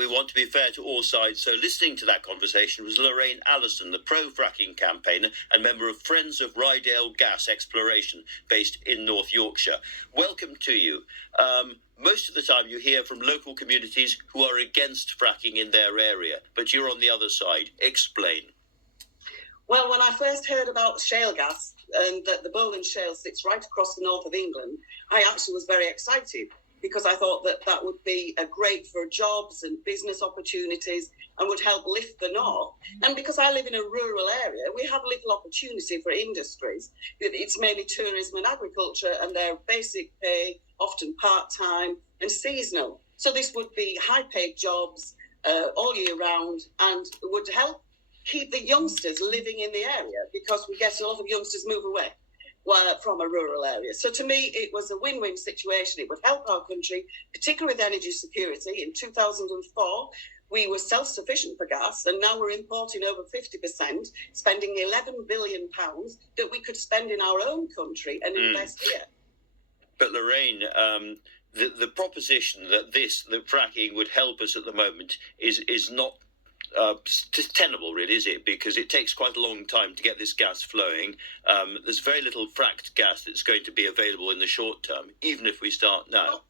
we want to be fair to all sides. So listening to that conversation was Lorraine Allison, the pro-fracking campaigner and member of Friends of Rydale Gas Exploration, based in North Yorkshire. Welcome to you. Most of the time you hear from local communities who are against fracking in their area, but you're on the other side. Explain. Well, when I first heard about shale gas and that the Bowland Shale sits right across the north of England, I actually was very excited because I thought that that would be great for jobs and business opportunities and would help lift the north. And because I live in a rural area, we have little opportunity for industries. It's mainly tourism and agriculture, and they're basic pay, often part-time and seasonal. So this would be high-paid jobs all year round and would help keep the youngsters living in the area, because we get a lot of youngsters move away from a rural area. So to me, it was a win-win situation. It would help our country, particularly with energy security. In 2004, we were self-sufficient for gas, and now we're importing over 50%, spending £11 billion that we could spend in our own country and invest here. But Lorraine, the proposition that fracking would help us at the moment is not tenable, really, is it? Because it takes quite a long time to get this gas flowing. There's very little fracked gas that's going to be available in the short term, even if we start now.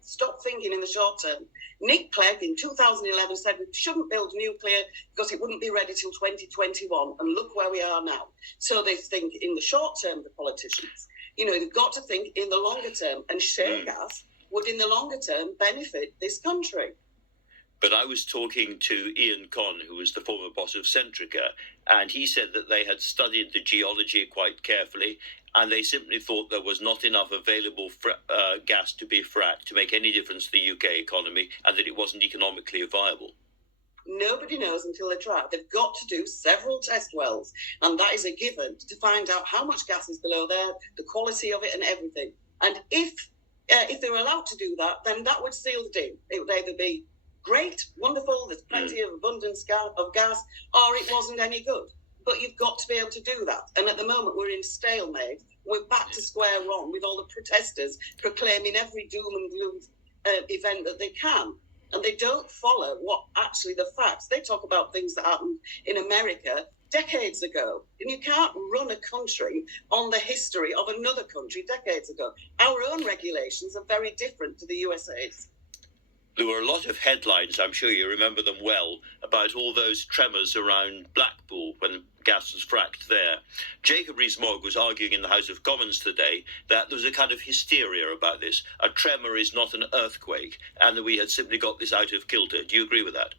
Stop thinking in the short term. Nick Clegg in 2011 said we shouldn't build nuclear because it wouldn't be ready till 2021, and look where we are now. So they think in the short term, the politicians. They've got to think in the longer term, and shale gas would in the longer term benefit this country. But I was talking to Ian Conn, who was the former boss of Centrica, and he said that they had studied the geology quite carefully, and they simply thought there was not enough available gas to be fracked to make any difference to the UK economy, and that it wasn't economically viable. Nobody knows until they try. They've got to do several test wells, and that is a given, to find out how much gas is below there, the quality of it and everything. And if they were allowed to do that, then that would seal the deal. It would either be great, wonderful, there's plenty of abundance of gas, or it wasn't any good. But you've got to be able to do that. And at the moment, we're in stalemate. We're back to square one with all the protesters proclaiming every doom and gloom event that they can. And they don't follow what actually the facts. They talk about things that happened in America decades ago. And you can't run a country on the history of another country decades ago. Our own regulations are very different to the USA's. There were a lot of headlines, I'm sure you remember them well, about all those tremors around Blackpool when gas was fracked there. Jacob Rees-Mogg was arguing in the House of Commons today that there was a kind of hysteria about this. A tremor is not an earthquake, and that we had simply got this out of kilter. Do you agree with that?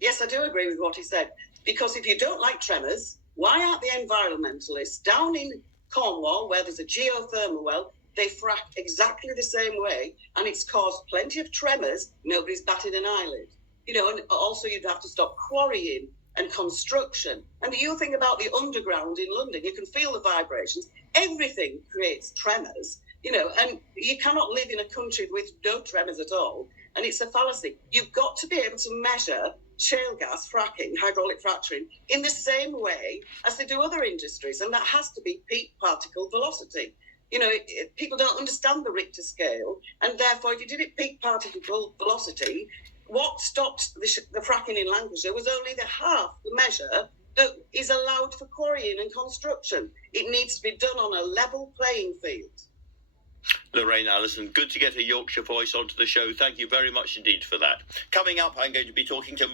Yes, I do agree with what he said. Because if you don't like tremors, why aren't the environmentalists down in Cornwall, where there's a geothermal well, they frack exactly the same way, and it's caused plenty of tremors. Nobody's batted an eyelid. And also you'd have to stop quarrying and construction. And you think about the underground in London, you can feel the vibrations. Everything creates tremors, and you cannot live in a country with no tremors at all. And it's a fallacy. You've got to be able to measure shale gas, fracking, hydraulic fracturing in the same way as they do other industries. And that has to be peak particle velocity. People don't understand the Richter scale, and therefore, if you did it peak particle velocity, what stopped the fracking in Lancashire was only the half the measure that is allowed for quarrying and construction. It needs to be done on a level playing field. Lorraine Allison, good to get a Yorkshire voice onto the show. Thank you very much indeed for that. Coming up, I'm going to be talking to